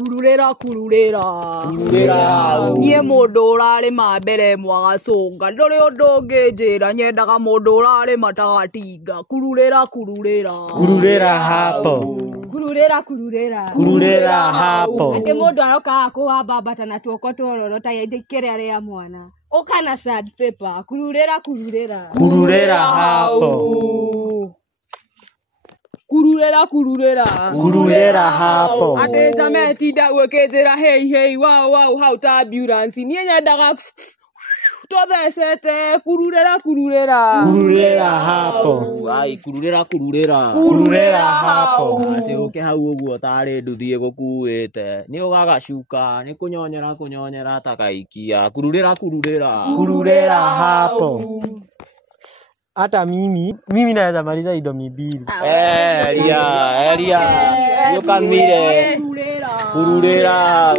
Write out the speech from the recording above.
kururera nie mundu urarima mbere mwagaconga nduri undu unginjira nyendaga mundu urarima tagatinga kururera hapo kururera hapo ati mundu aroka kuhamba bata na tuoko tororo ta kire aria mwana ukana sandpaper kururera hapo kururera hapo ati tametinda gwikithira hei wow how ta ambulance nie nyendaga tothecete kururera hapo ai kururera hapo ati uke hau uguo tari nduthie gukuite ni ugagacuka ni kunyonyera takaikia kururera hapo hata mimi naweza maliza Indomie mbili. Elia yukamire kururera